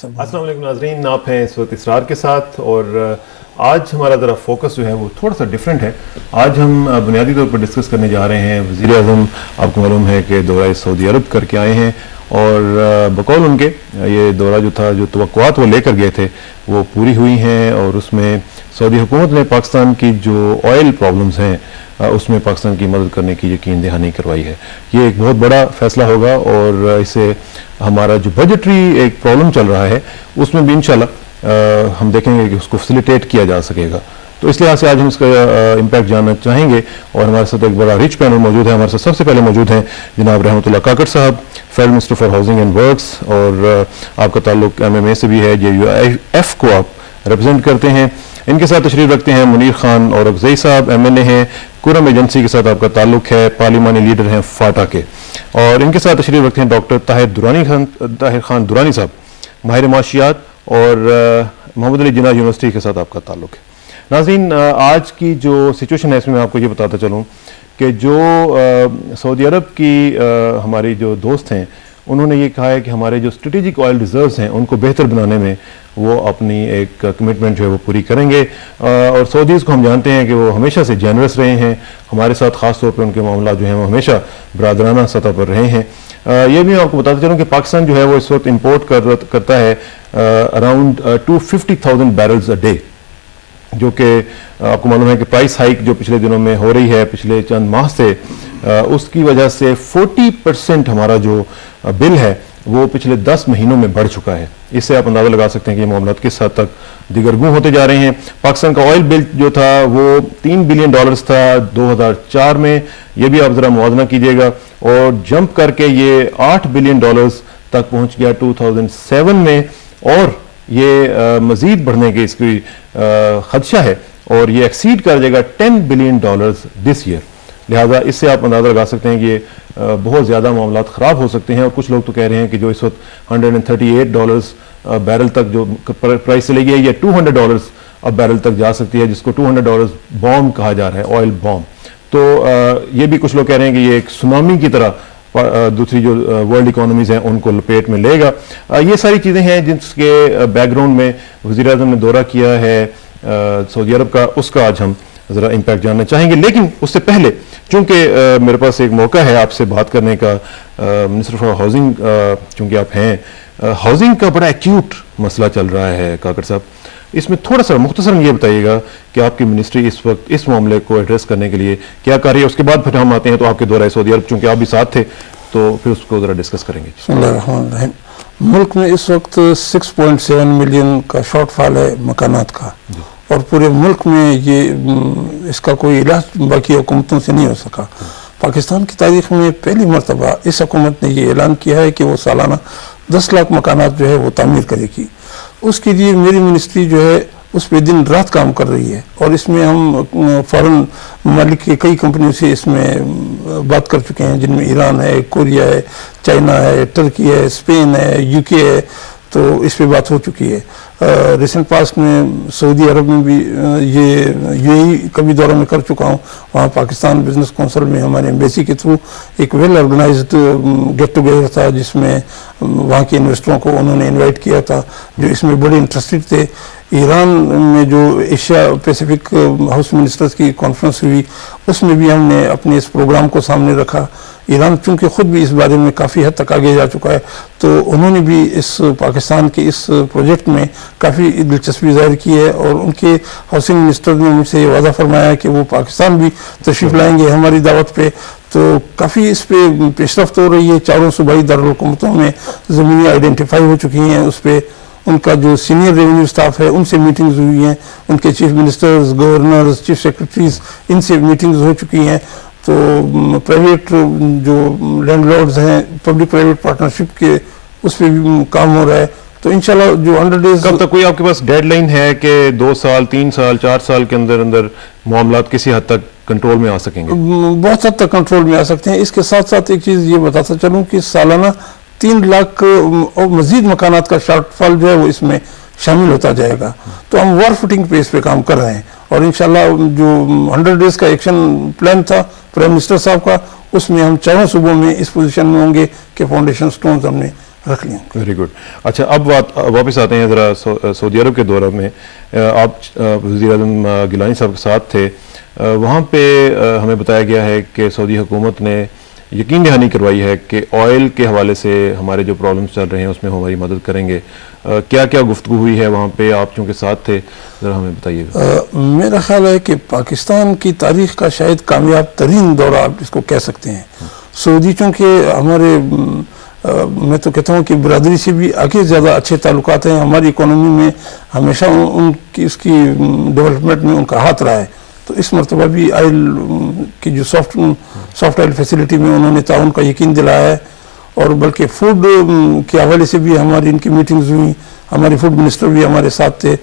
अस्सलाम वालेकुम नाज़रीन, आप हैं इस वक्त इसरार के साथ और आज हमारा ज़रा फोकस जो है वो थोड़ा सा डिफरेंट है। आज हम बुनियादी तौर पर डिस्कस करने जा रहे हैं वज़ीर आज़म आपको मालूम है कि दौरा सऊदी अरब करके आए हैं और बकौल उनके ये दौरा जो था, जो तवक्कुआत वो लेकर गए थे वो पूरी हुई हैं और उसमें सऊदी हुकूमत ने पाकिस्तान की जो ऑयल प्रॉब्लम्स हैं उसमें पाकिस्तान की मदद करने की यकीन दहानी करवाई है। ये एक बहुत बड़ा फैसला होगा और इससे हमारा जो बजटरी एक प्रॉब्लम चल रहा है उसमें भी इंशाल्लाह हम देखेंगे कि उसको फैसिलिटेट किया जा सकेगा। तो इस लिहाज से आज हम इसका इम्पैक्ट जानना चाहेंगे और हमारे साथ एक बड़ा रिच पैनल मौजूद है। हमारे साथ सबसे पहले मौजूद हैं जनाब रहमतुल्लाह काकड़ साहब, federal minister for housing and works, और आपका ताल्लुक MMA से भी है, JUIF को आप रिप्रेजेंट करते हैं। इनके साथ तशरीफ रखते हैं मुनीर खान और अफजई साहब, MLA हैं, कुरम एजेंसी के साथ आपका ताल्लुक है, पार्लिमानी लीडर हैं फाटा के, और इनके साथ तशरीफ रखते हैं डॉक्टर ताहिर खान दुरानी साहब, माहिर माशियात, और मोहम्मद अली जिन्ना यूनिवर्सिटी के साथ आपका ताल्लुक है। नाज़रीन, आज की जो सिचुएशन है इसमें मैं आपको ये बताता चलूँ कि जो सऊदी अरब की हमारी जो दोस्त हैं उन्होंने ये कहा है कि हमारे जो स्ट्रेटेजिक ऑयल रिजर्व्स हैं उनको बेहतर बनाने में वो अपनी एक कमिटमेंट जो है वो पूरी करेंगे। और सऊदीज़ को हम जानते हैं कि वो हमेशा से जेनरस रहे हैं हमारे साथ, ख़ास तौर पर उनके मामला जो हैं वो हमेशा बरादराना सतह पर रहे हैं। ये भी मैं आपको बताता चलूँ कि पाकिस्तान जो है वो इस वक्त इम्पोर्ट करता है अराउंड 250,000 बैरल्स अ डे, जो कि आपको मालूम है कि प्राइस हाइक जो पिछले दिनों में हो रही है पिछले चंद माह से, उसकी वजह से 40% हमारा जो बिल है वो पिछले 10 महीनों में बढ़ चुका है। इससे आप अंदाज़ा लगा सकते हैं कि ये मामला किस हद तक दिगरगू होते जा रहे हैं। पाकिस्तान का ऑयल बिल जो था वो $3 बिलियन था 2004 में, ये भी आप ज़रा मुआवजा कीजिएगा, और जंप करके ये $8 बिलियन तक पहुँच गया 2007 में, और ये मज़ीद बढ़ने की इसकी खदशा है और ये एक्सीड कर जाएगा $10 बिलियन दिस ईयर। लिहाजा इससे आप अंदाज़ा लगा सकते हैं कि ये बहुत ज़्यादा मामला ख़राब हो सकते हैं। और कुछ लोग तो कह रहे हैं कि जो इस वक्त $138 बैरल तक जो प्राइस चली गई है, ये $200 अब बैरल तक जा सकती है, जिसको $200 बॉम्ब कहा जा रहा है, ऑयल बॉम्ब। तो ये भी कुछ लोग कह रहे हैं कि ये एक सुनामी की तरह दूसरी जो वर्ल्ड इकोनॉमीज़ हैं उनको लपेट में लेगा। ये सारी चीज़ें हैं जिसके बैकग्राउंड में वज़ीर आज़म ने दौरा किया है सऊदी अरब का, उसका आज हम ज़रा इम्पैक्ट जानना चाहेंगे। लेकिन उससे पहले चूँकि मेरे पास एक मौका है आपसे बात करने का, मिनिस्टर फॉर हाउसिंग चूँकि आप हैं, हाउसिंग का बड़ा एक्यूट मसला चल रहा है काकड़ साहब, इसमें थोड़ा सा मुख्तसरन ये बताइएगा कि आपकी मिनिस्ट्री इस वक्त इस मामले को एड्रेस करने के लिए क्या कर रही है। उसके बाद फिर हम आते हैं तो आपके दौरा सऊदी अरब, चूँकि आप भी साथ थे, तो फिर उसको ज़रा डिस्कस करेंगे। मुल्क में इस वक्त 6.7 मिलियन का शॉर्टफॉल है मकानात का, और पूरे मुल्क में ये इसका कोई इलाज बाकी हुकूमतों से नहीं हो सका। पाकिस्तान की तारीख में पहली मरतबा इस हुकूमत ने ये ऐलान किया है कि वो सालाना 10 लाख मकानात जो है वो तामीर करेगी। उसके लिए मेरी मिनिस्ट्री जो है उस पर दिन रात काम कर रही है, और इसमें हम फॉरेन ममालिक के कई कंपनियों से इसमें बात कर चुके हैं, जिनमें ईरान है, कोरिया है, चाइना है, तुर्की है, स्पेन है, UK है, तो इस पर बात हो चुकी है। रिसेंट पास्ट में सऊदी अरब में भी ये UAE कभी दौरा में कर चुका हूँ। वहाँ पाकिस्तान बिजनेस काउंसिल में हमारे एम्बेसी के थ्रू एक वेल ऑर्गेनाइज्ड गेट टुगेदर था, जिसमें वहाँ के इन्वेस्टरों को उन्होंने इनवाइट किया था जो इसमें बड़े इंटरेस्टेड थे। ईरान में जो एशिया पैसिफिक हाउस मिनिस्टर्स की कॉन्फ्रेंस हुई, उसमें भी हमने अपने इस प्रोग्राम को सामने रखा। ईरान चूँकि ख़ुद भी इस बारे में काफ़ी हद तक आगे जा चुका है, तो उन्होंने भी इस पाकिस्तान के इस प्रोजेक्ट में काफ़ी दिलचस्पी ज़ाहिर की है, और उनके हाउसिंग मिनिस्टर ने मुझसे ये वादा फरमाया कि वो पाकिस्तान भी तशरीफ़ लाएंगे हमारी दावत पे। तो काफ़ी इस पर पेशरफ्त हो रही है। चारों सूबाई दारुल-हुकूमतों में ज़मीनें आइडेंटिफाई हो चुकी हैं, उस पर उनका जो सीनियर रेवेन्यू स्टाफ है उनसे मीटिंग्स हुई हैं, उनके chief ministers, governors, chief secretaries, इनसे मीटिंग्स हो चुकी हैं। तो प्राइवेट जो लैंडलॉर्ड्स हैं, पब्लिक प्राइवेट पार्टनरशिप के, उस पर भी काम हो रहा है। तो इंशाल्लाह जो 100 डेज। कब तक कोई आपके पास डेडलाइन है कि 2 साल, 3 साल, 4 साल के अंदर अंदर मामला किसी हद तक कंट्रोल में आ सकेंगे? बहुत हद तक कंट्रोल में आ सकते हैं। इसके साथ साथ एक चीज़ ये बताता चलूँ कि सालाना 3 लाख और मजीद मकानात का शॉर्टफॉल जो है वो इसमें शामिल होता जाएगा। तो हम वॉर फुटिंग पे इस पे काम कर रहे हैं, और इंशाल्लाह जो 100 डेज का एक्शन प्लान था प्राइम मिनिस्टर साहब का, उसमें हम चारों सूबों में इस पोजीशन में होंगे कि फाउंडेशन स्टोन्स हमने रख लेंगे। Very good. अच्छा, अब वापस आते हैं ज़रा सऊदी अरब के दौरे में। आप वज़ीर-ए-आज़म गिलानी साहब के साथ थे, वहाँ पे हमें बताया गया है कि सऊदी हुकूमत ने यकीन दहानी करवाई है कि ऑयल के हवाले से हमारे जो प्रॉब्लम्स चल रहे हैं उसमें हमारी मदद करेंगे। क्या क्या गुफ्तगू हुई है वहाँ पे, आप चूँकि साथ थे, ज़रा हमें बताइएगा। मेरा ख्याल है कि पाकिस्तान की तारीख का शायद कामयाब तरीन दौरा आप इसको कह सकते हैं। सऊदी चूँकि हमारे मैं तो कहता हूँ कि बरादरी से भी आगे ज़्यादा अच्छे ताल्लुकात हैं, हमारी इकोनॉमी में हमेशा उनकी इसकी डेवलपमेंट में उनका हाथ रहा है। तो इस मरतबा भी ऑयल की जो सॉफ्ट ऑयल फैसिलिटी में उन्होंने ताउन का यकीन दिलाया है, और बल्कि फूड के हवाले से भी हमारी इनकी मीटिंग्स हुई, हमारे फूड मिनिस्टर भी हमारे साथ थे।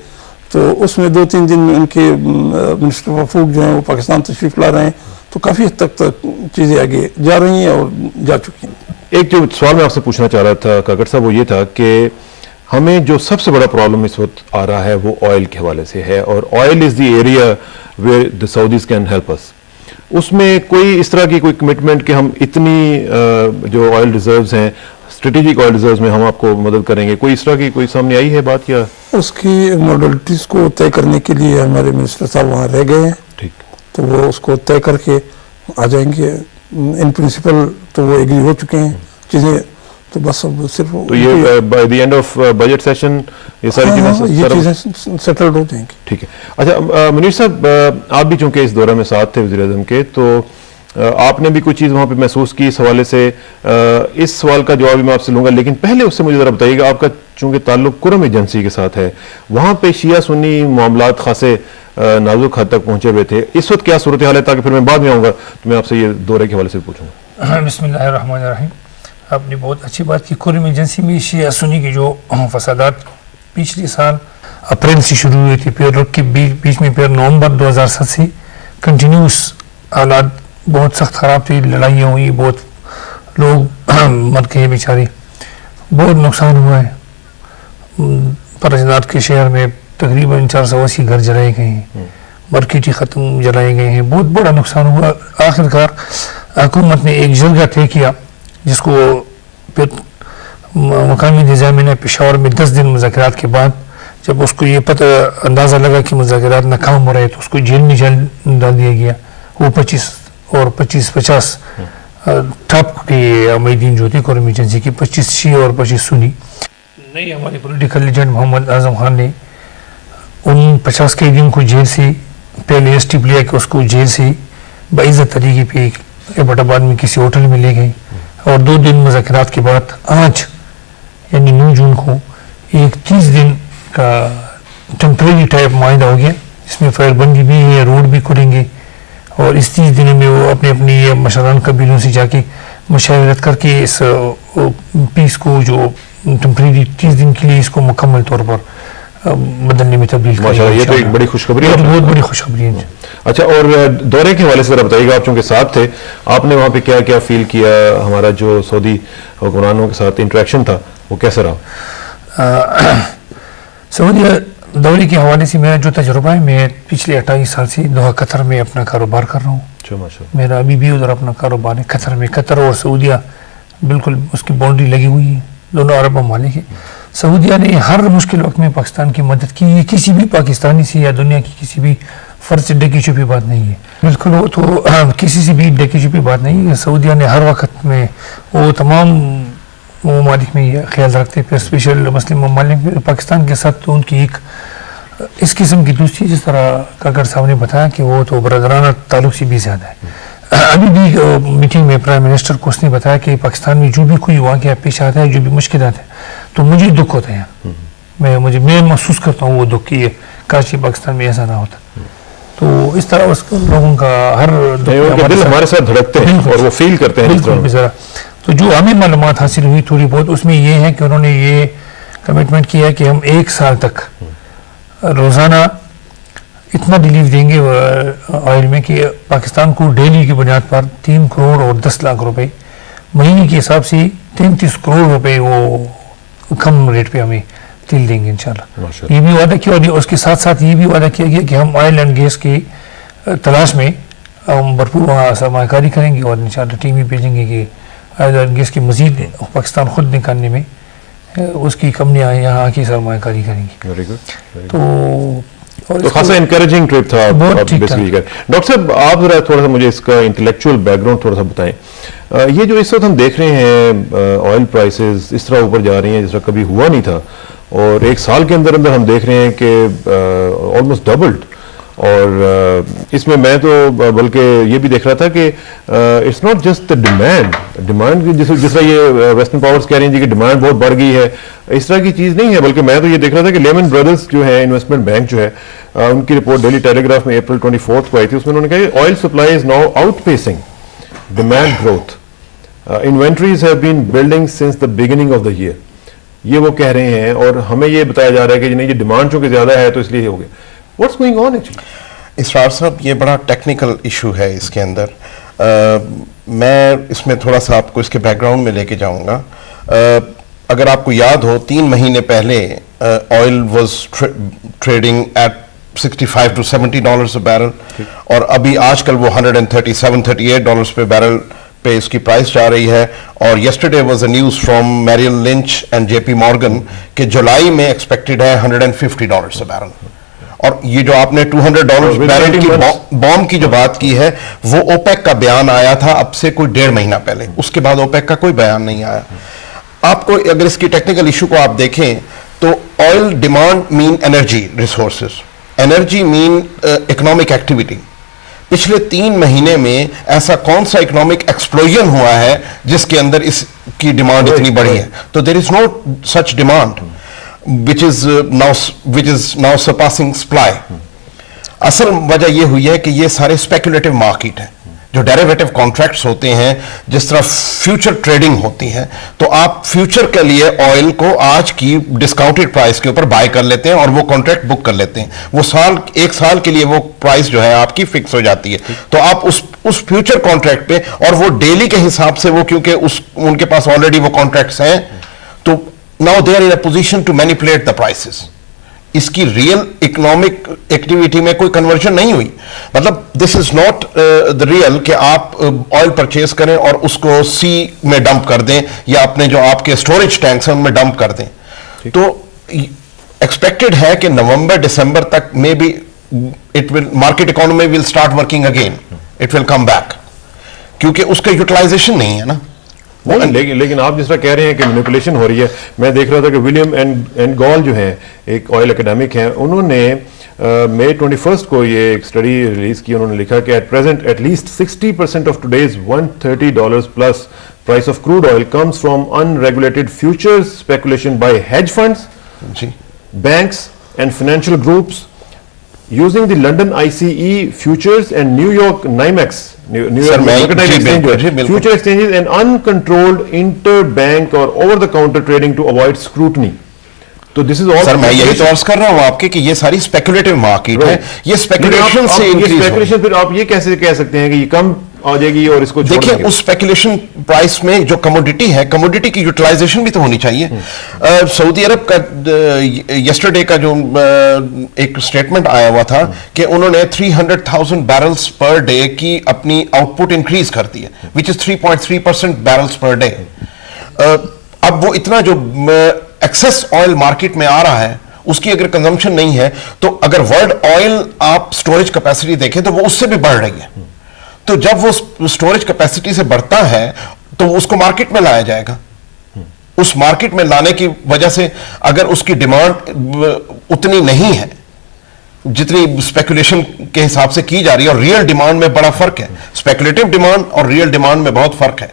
तो उसमें 2-3 दिन में उनके मिनिस्टर ऑफ फूड जो हैं वो पाकिस्तान तशरीफ़ ला रहे हैं, तो काफ़ी हद तक चीज़ें आगे जा रही हैं और जा चुकी हैं। एक जो सवाल मैं आपसे पूछना चाह रहा था काकड़ साहब, वो ये था कि हमें जो सबसे बड़ा प्रॉब्लम इस वक्त आ रहा है वो ऑयल के हवाले से है, और oil is the area where the Saudis can help us. उसमें कोई इस तरह की कोई कमिटमेंट कि हम इतनी जो ऑयल रिजर्व्स हैं, स्ट्रेटेजिक ऑयल रिजर्व्स में हम आपको मदद करेंगे, कोई इस तरह की कोई सामने आई है बात? या उसकी मॉडलिटीज़ को तय करने के लिए हमारे मिनिस्टर साहब वहाँ रह गए हैं। ठीक, तो वो उसको तय करके आ जाएंगे। इन प्रिंसिपल तो वो एग्री हो चुके हैं चीज़ें, तो बस अब सिर्फ तो ये by the end of budget session ये सारी चीज़ें सेटल्ड हो जाएंगी। ठीक है। अच्छा मुनीर साहब, आप भी चूंकि इस दौरे में साथ थे वज़ीर-ए-आज़म के, तो आपने भी कुछ चीज़ वहाँ पे महसूस की इस हवाले से। इस सवाल का जवाब भी मैं आपसे लूँगा, लेकिन पहले उससे मुझे ज़रा बताइएगा, आपका चूँकि ताल्लुक कुरम एजेंसी के साथ है, वहाँ पे शिया सुन्नी मामलात खासे नाजुक हद तक पहुँचे हुए थे। इस वक्त क्या सूरत हाल है, ताकि फिर मैं बाद में आऊँगा तो मैं आपसे ये दौरे के हवाले से पूछूँगा। बिस्मिल्लाहिर्रहमानिर्रहीम। आपने बहुत अच्छी बात की। कुरम एजेंसी में शिया सुन्नी की जो फसादात पिछले साल अप्रैल से शुरू हुई थी, फिर रुक के बीच में फिर नवंबर 2007 से कंटिन्यूस हालात बहुत सख्त ख़राब थी, लड़ाइयाँ हुई, बहुत लोग मर गए बेचारे, बहुत नुकसान हुआ है। फरजदात के शहर में तकरीबन 480 घर जलाए गए हैं, मार्केटें ख़त्म जलाए गए हैं, बहुत बड़ा नुकसान हुआ। आखिरकार हुकूमत ने एक जगह तय किया जिसको फिर मकामी निज़ाम ने पेशावर में 10 दिन मुज़ाकरात के बाद जब उसको ये पता अंदाज़ा लगा कि मुज़ाकरात नाकाम हो रहे हैं, तो उसको जेल में डाल दिया गया। वो 25 और 50 टॉप के अमीदीन जो थे कुरम एजेंसी की, 25 शिया और 25 सुन्नी। नहीं, हमारे पॉलिटिकल लीजेंड मोहम्मद आज़म खान ने उन 50 कैदियों को जेल से पहले स्टेप लिया कि उसको जेल से बाइज़्ज़त तरीके पे एबटाबाद में किसी होटल में ले गए, और 2 दिन मुज़ाकरात के बाद आज यानी 9 जून को एक 30 दिन का टेम्परेरी टाइप माहिदा हो गया, जिसमें फायरबंदी भी है, रोड भी खुलेंगे, और इस 30 दिनों में वो अपने अपनी मशरान कबीलों से जाके मुशावरत करके इस पीस को जो टेम्परेरी 30 दिन के लिए इसको मुकम्मल तौर पर बदलने में तब्दील माशाअल्लाह, ये तो एक बड़ी खुशखबरी है, बहुत बड़ी खुशखबरी है। अच्छा, और दौरे के हवाले से जरा बताइएगा, आप चूँकि साथ थे, आपने वहाँ पे क्या क्या फील किया, हमारा जो सऊदी हुक्मरानों के साथ इंटरेक्शन था वो कैसा रहा? सऊदी दौरे के हवाले से मेरा जो तजुर्बा है, मैं पिछले 28 साल से दोहा कतर में अपना कारोबार कर रहा हूँ। मेरा अभी भी उधर अपना कारोबार है कतर में। कतर और सऊदिया बिल्कुल उसकी बाउंड्री लगी हुई है, दोनों अरब ममालिक है। सऊदिया ने हर मुश्किल वक्त में पाकिस्तान की मदद की, ये किसी भी पाकिस्तानी से या दुनिया की किसी भी फ़र्ज से ढकी छुपी बात नहीं है, बिल्कुल वो तो किसी से भी ढकी छुपी बात नहीं है। सऊदिया ने हर वक्त में वो तमाम ममालिक में ये ख्याल रखते, फिर स्पेशल मुस्लिम ममालिक में पाकिस्तान के साथ तो उनकी एक इस किस्म की दोस्ती, जिस तरह काकड़ साहब ने बताया कि वो तो बरदराना ताल्लुक से भी ज़्यादा है। अभी भी मीटिंग में प्राइम मिनिस्टर को उसने बताया कि पाकिस्तान में जो भी कोई वाक़या पेश आता है, जो भी मुश्किलात है, तो मुझे दुख होता है, मैं महसूस करता हूँ वो दुख की, काश पाकिस्तान में ऐसा ना होता। तो इस तरह उस लोगों का हर दिल हमारे साथ धड़कते हैं और वो फील करते हैं। बिल्कुल। तो जो हमें मालूमात हासिल हुई थोड़ी बहुत, उसमें ये है कि उन्होंने ये कमिटमेंट किया कि हम 1 साल तक रोज़ाना इतना रिलीफ देंगे ऑयल में कि पाकिस्तान को डेली की बुनियाद पर 3 करोड़ और 10 लाख रुपए, महीने के हिसाब से 33 करोड़ रुपए वो कम रेट पे हमें तेल देंगे इंशाल्लाह। ये भी वादा किया, और उसके साथ साथ ये भी वादा किया गया कि हम ऑयल एंड गैस की तलाश में हम भरपूर वहाँ सरमाकारी करेंगे, और इंशाल्लाह टीम भी भेजेंगे कि ऑयल एंड गैस की मज़ीद पाकिस्तान खुद निकालने में उसकी कंपनियां यहाँ आके सरमायाकारी करेंगी। Very good. तो खासा इनकरेजिंग ट्रिप था बेसिकली। डॉक्टर साहब, आप जरा थोड़ा सा मुझे इसका इंटेलेक्चुअल बैकग्राउंड थोड़ा सा बताएं। ये जो इस वक्त हम देख रहे हैं ऑयल प्राइसेस इस तरह ऊपर जा रही हैं जिस तरह कभी हुआ नहीं था, और एक साल के अंदर अंदर हम देख रहे हैं कि ऑलमोस्ट डबल्ड। और इसमें मैं तो बल्कि ये भी देख रहा था कि it's not just the demand जिस तरह ये वेस्टर्न पावर्स कह रही हैं जी कि डिमांड बहुत बढ़ गई है, इस तरह की चीज़ नहीं है। बल्कि मैं तो ये देख रहा था कि लेमन ब्रदर्स जो है इन्वेस्टमेंट बैंक जो है, उनकी रिपोर्ट डेली टेलीग्राफ में अप्रैल 24 को आई थी, उसमें उन्होंने कहा कि oil supply is now outpacing demand growth, inventories have been building since the beginning of the year. ये वो कह रहे हैं, और हमें ये बताया जा रहा है कि नहीं, ये डिमांड चूंकि ज्यादा है तो इसलिए हो गया। What's going on actually? Israr साहब, ये बड़ा टेक्निकल इशू है इसके अंदर। मैं इसमें थोड़ा सा आपको इसके बैकग्राउंड में लेके जाऊंगा। अगर आपको याद हो, 3 महीने पहले oil was trading at $65 to $70 a barrel, और अभी आजकल वो $137-38 पे बैरल पे इसकी प्राइस जा रही है। और yesterday was a news from Meryl lynch and JP Morgan कि जुलाई में एक्सपेक्टेड है $150 अ बैरल। और ये जो आपने $200 बैरल की बॉम्ब की जो बात की है, वो ओपेक का बयान आया था अब से कोई 1.5 महीना पहले, उसके बाद ओपेक का कोई बयान नहीं आया। आपको अगर इसकी टेक्निकल इशू को आप देखें तो oil demand mean energy resources, energy mean economic activity. पिछले 3 महीने में ऐसा कौन सा इकोनॉमिक एक्सप्लोजन हुआ है जिसके अंदर इसकी डिमांड इतनी बढ़ी है? तो there is no such demand which is now surpassing supply। असल वजह यह हुई है कि ये सारे स्पेकुलेटिव मार्केट है, जो डेरिवेटिव कॉन्ट्रैक्ट्स होते हैं, जिस तरह फ्यूचर ट्रेडिंग होती है, तो आप फ्यूचर के लिए ऑयल को आज की डिस्काउंटेड प्राइस के ऊपर बाय कर लेते हैं और वो कॉन्ट्रैक्ट बुक कर लेते हैं। वो एक साल के लिए वो प्राइस जो है आपकी फिक्स हो जाती है। तो आप उस फ्यूचर कॉन्ट्रैक्ट पे, और वो डेली के हिसाब से वो, क्योंकि उनके पास ऑलरेडी वो कॉन्ट्रैक्ट्स हैं, तो now they are in a position to manipulate the prices. इसकी रियल इकोनॉमिक एक्टिविटी में कोई कन्वर्जन नहीं हुई। मतलब this is not the real कि आप ऑयल परचेज करें और उसको सी में डंप कर दें, या अपने जो आपके स्टोरेज टैंक्स हैं उनमें डंप कर दें। तो एक्सपेक्टेड है कि नवंबर दिसंबर तक may be market economy will start working again, it will come back, क्योंकि उसका यूटिलाइजेशन नहीं है ना। लेकिन आप जिस तरह कह रहे हैं कि मैनिपुलेशन हो रही है, मैं देख रहा था कि विलियम एंड गॉल जो है, एक ऑयल एकेडमिक हैं, उन्होंने मई 21 को ये एक स्टडी रिलीज की। उन्होंने लिखा कि at present at least 60% of today's $130 plus price of crude oil comes from unregulated futures speculation by hedge funds, banks and financial groups using the London ICE futures and New York NYMEX, New York Mercantile Exchange, future exchanges and uncontrolled interbank or over-the-counter trading to avoid scrutiny. तो this is all. Sir मैं यही तो अर्ज कर रहा हूं आपके कि ये सारी स्पेकुलेटिव मार्केट है, ये स्पेकुलेशन से इंक्रीज। स्पेकुलेशन फिर आप ये कैसे कह सकते हैं कि ये कम आ जाएगी और इसको देखिए, उस स्पेकुलेशन प्राइस में जो कमोडिटी है, कमोडिटी की यूटिलाइजेशन भी तो होनी चाहिए। सऊदी अरब का यस्टरडे का जो एक स्टेटमेंट आया हुआ था कि उन्होंने 300,000 बैरल्स पर डे की अपनी आउटपुट इंक्रीज कर दी है, which is 3.3% barrels per day. अब वो इतना जो एक्सेस ऑयल मार्केट में आ रहा है, उसकी अगर कंजम्पशन नहीं है, तो अगर वर्ल्ड ऑयल आप स्टोरेज कैपेसिटी देखें तो वो उससे भी बढ़ रही है। तो जब वो स्टोरेज कैपेसिटी से बढ़ता है तो उसको मार्केट में लाया जाएगा। उस मार्केट में लाने की वजह से अगर उसकी डिमांड उतनी नहीं है जितनी स्पेकुलेशन के हिसाब से की जा रही है, और रियल डिमांड में बड़ा फर्क है, स्पेकुलेटिव डिमांड और रियल डिमांड में बहुत फर्क है,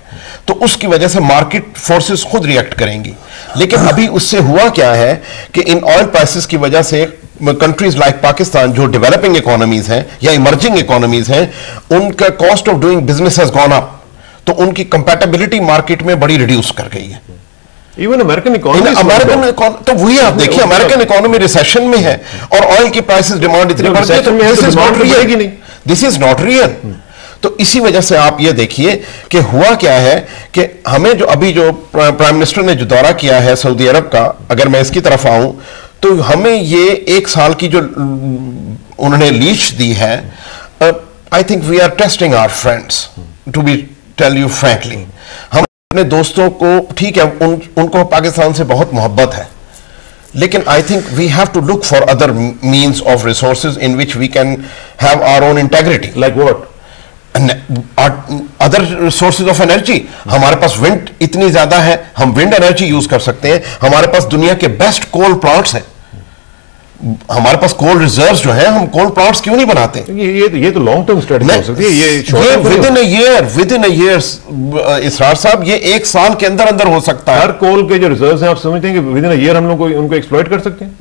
तो उसकी वजह से मार्केट फोर्सेस खुद रिएक्ट करेंगी। लेकिन अभी उससे हुआ क्या है कि इन ऑयल प्राइसेस की वजह से कंट्रीज लाइक पाकिस्तान, जो डेवलपिंग इकोनॉमीज हैं या इमर्जिंग इकोनॉमीज हैं, उनका cost of doing business has gone up, तो उनकी कंपैटिबिलिटी मार्केट में बड़ी रिड्यूस कर गई है। इवन अमेरिकन इकोनॉमी, तो वही आप देखिए, अमेरिकन इकोनॉमी रिसेशन में है और ऑयल की प्राइसेस डिमांड इतनी बढ़ गई, तो दिस इज नॉट रियल। तो इसी वजह से आप ये देखिए कि हुआ क्या है कि हमें जो अभी जो प्राइम मिनिस्टर ने जो दौरा किया है सऊदी अरब का, अगर मैं इसकी तरफ आऊं तो हमें ये 1 साल की जो उन्होंने लीज दी है, I think we are testing our friends, to be tell you frankly. हम अपने दोस्तों को, ठीक है उनको पाकिस्तान से बहुत मोहब्बत है, लेकिन I think we have to look for other means of resources in which we can have our own integrity. Like what? Other sources of energy. हमारे पास विंड इतनी ज्यादा है, हम विंड एनर्जी यूज कर सकते हैं। हमारे पास दुनिया के बेस्ट कोल प्लांट्स हैं, हमारे पास कोल रिजर्व्स जो है, हम कोल प्लांट्स क्यों नहीं बनाते? ये तो लॉन्ग टर्म स्ट्रेटजी हो सकती है। ये विद इन ईयर इसरार साहब, ये 1 साल के अंदर अंदर हो सकता है। हर कोल के जो रिजर्व्स हैं, आप समझते हैं कि विद इन ईयर हम लोग उनको एक्सप्लॉइट कर सकते हैं?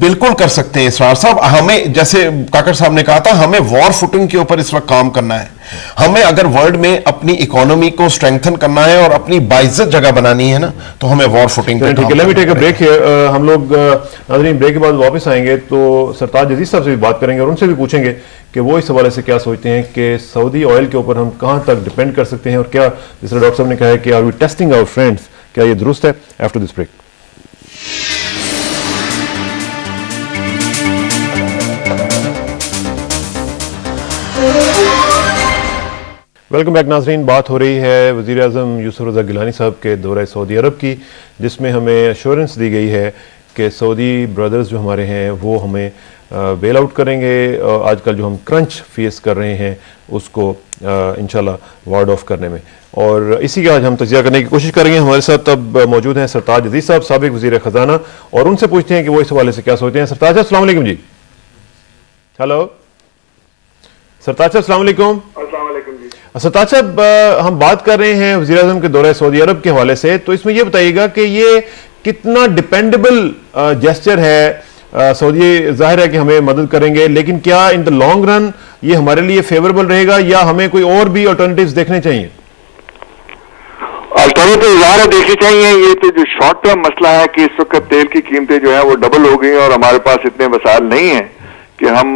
बिल्कुल कर सकते हैं इसरार साहब। हमें, जैसे काकर साहब ने कहा था, हमें वॉर फुटिंग के ऊपर इस वक्त काम करना है। हमें अगर वर्ल्ड में अपनी इकोनॉमी को स्ट्रेंथन करना है और अपनी बाइज्जत जगह बनानी है ना, तो हमें वॉर फुटिंग पे ठीक है। Let me take a break here. हम लोग नाज़रीन ब्रेक के बाद वापस आएंगे तो सरताज अजीज साहब से भी बात करेंगे और उनसे भी पूछेंगे कि वो इस हवाले से क्या सोचते हैं कि सऊदी ऑयल के ऊपर हम कहां तक डिपेंड कर सकते हैं, और क्या, जिस तरह डॉक्टर साहब ने कहा है कि are we testing our friends, क्या ये दुरुस्त है? After this break. Welcome back नाज़रीन। बात हो रही है वज़ीर आज़म यूसुफ रज़ा गिलानी साहब के दौरे सऊदी अरब की, जिसमें हमें एश्योरेंस दी गई है कि सऊदी ब्रदर्स जो हमारे हैं वो हमें बेल आउट करेंगे। आजकल जो हम क्रंच फेस कर रहे हैं उसको इंशाल्लाह वार्ड ऑफ करने में, और इसी का आज हम तजिया करने की कोशिश करेंगे। हमारे साथ अब मौजूद हैं सरताज अजीज साहब, साबिक वज़ीर ख़जाना, और उनसे पूछते हैं कि वो इस हवाले से क्या सोचते हैं। सरताज साहब अस्सलाम वालेकुम जी। हेलो सरताज साहब, अस्सलाम वालेकुम। सरताज साहब, हम बात कर रहे हैं वज़ीर आज़म के दौरे सऊदी अरब के हवाले से, तो इसमें यह बताइएगा कि ये कितना डिपेंडेबल जेस्चर है। सऊदी जाहिर है कि हमें मदद करेंगे, लेकिन क्या इन द लॉन्ग रन ये हमारे लिए फेवरेबल रहेगा, या हमें कोई और भी अल्टरनेटिव्स देखने चाहिए? अल्टरनेटिव ज़ाहिर देखने चाहिए। ये तो जो शॉर्ट टर्म मसला है कि इस वक्त तेल की कीमतें जो है वो डबल हो गई और हमारे पास इतने वसाइल नहीं है कि हम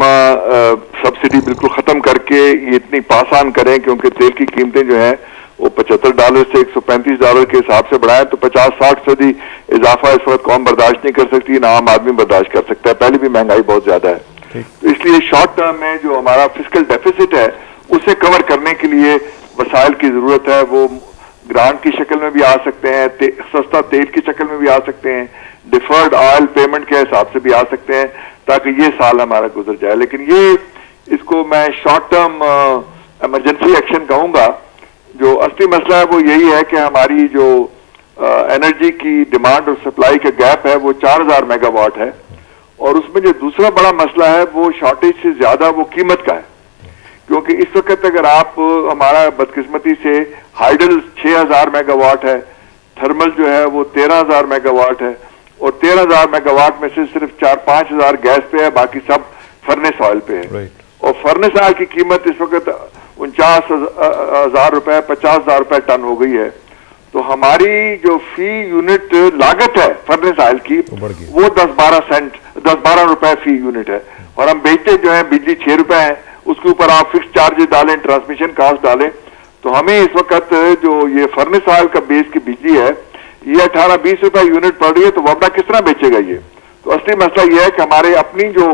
सब्सिडी बिल्कुल खत्म करके ये इतनी पास ऑन करें, क्योंकि तेल की कीमतें जो है वो $75 से $135 के हिसाब से बढ़ाएं तो 50-60% इजाफा इस वक्त कौन बर्दाश्त नहीं कर सकती, ना आम आदमी बर्दाश्त कर सकता है। पहले भी महंगाई बहुत ज्यादा है, तो इसलिए शॉर्ट टर्म में जो हमारा फिस्कल डेफिसिट है उसे कवर करने के लिए वसाइल की जरूरत है। वो ग्रांट की शक्ल में भी आ सकते हैं, सस्ता तेल की शक्ल में भी आ सकते हैं, डिफर्ड ऑयल पेमेंट के हिसाब से भी आ सकते हैं, ताकि ये साल हमारा गुजर जाए। लेकिन ये इसको मैं शॉर्ट टर्म इमरजेंसी एक्शन कहूंगा। जो असली मसला है वो यही है कि हमारी जो एनर्जी की डिमांड और सप्लाई का गैप है वो 4000 मेगावाट है, और उसमें जो दूसरा बड़ा मसला है वो शॉर्टेज से ज्यादा वो कीमत का है। क्योंकि इस वक्त अगर आप, हमारा बदकिस्मती से हाइडल 6000 मेगावाट है, थर्मल जो है वो 13000 मेगावाट है, और 13000 मेगावाट में से सिर्फ 4-5 हजार गैस पे है, बाकी सब फर्नेस ऑयल पे है। और फर्नेस ऑयल की कीमत इस वक्त 49,000 रुपए 50,000 रुपए टन हो गई है। तो हमारी जो फी यूनिट लागत है फर्नेस ऑयल की वो 10-12 रुपए फी यूनिट है, और हम बेचते जो है बिजली 6 रुपए है, उसके ऊपर आप फिक्स चार्जेस डालें, ट्रांसमिशन कास्ट डालें, तो हमें इस वक्त जो ये फर्नेस ऑयल का बेस की बिजली है ये 18-20 रुपए यूनिट पड़ रही है, तो वबड़ा किस तरह बेचेगा ये? तो असली मसला यह है कि हमारे अपनी जो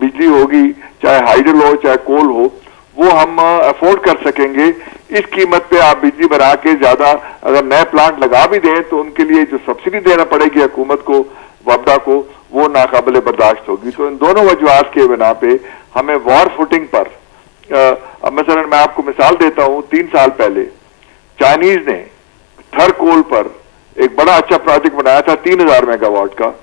बिजली होगी, चाहे हाइडल हो चाहे कोल हो, वो हम अफोर्ड कर सकेंगे। इस कीमत पे आप बिजली बना के ज्यादा अगर नए प्लांट लगा भी दें तो उनके लिए जो सब्सिडी देना पड़ेगी हुकूमत को, वबड़ा को, वो नाकाबिल बर्दाश्त होगी। तो इन दोनों वजूहात के बिना पे हमें वॉर फुटिंग पर, अब मसलन मैं आपको मिसाल देता हूँ, 3 साल पहले चाइनीज ने थर कोल पर एक बड़ा अच्छा प्रोजेक्ट बनाया था 3000 मेगावाट का,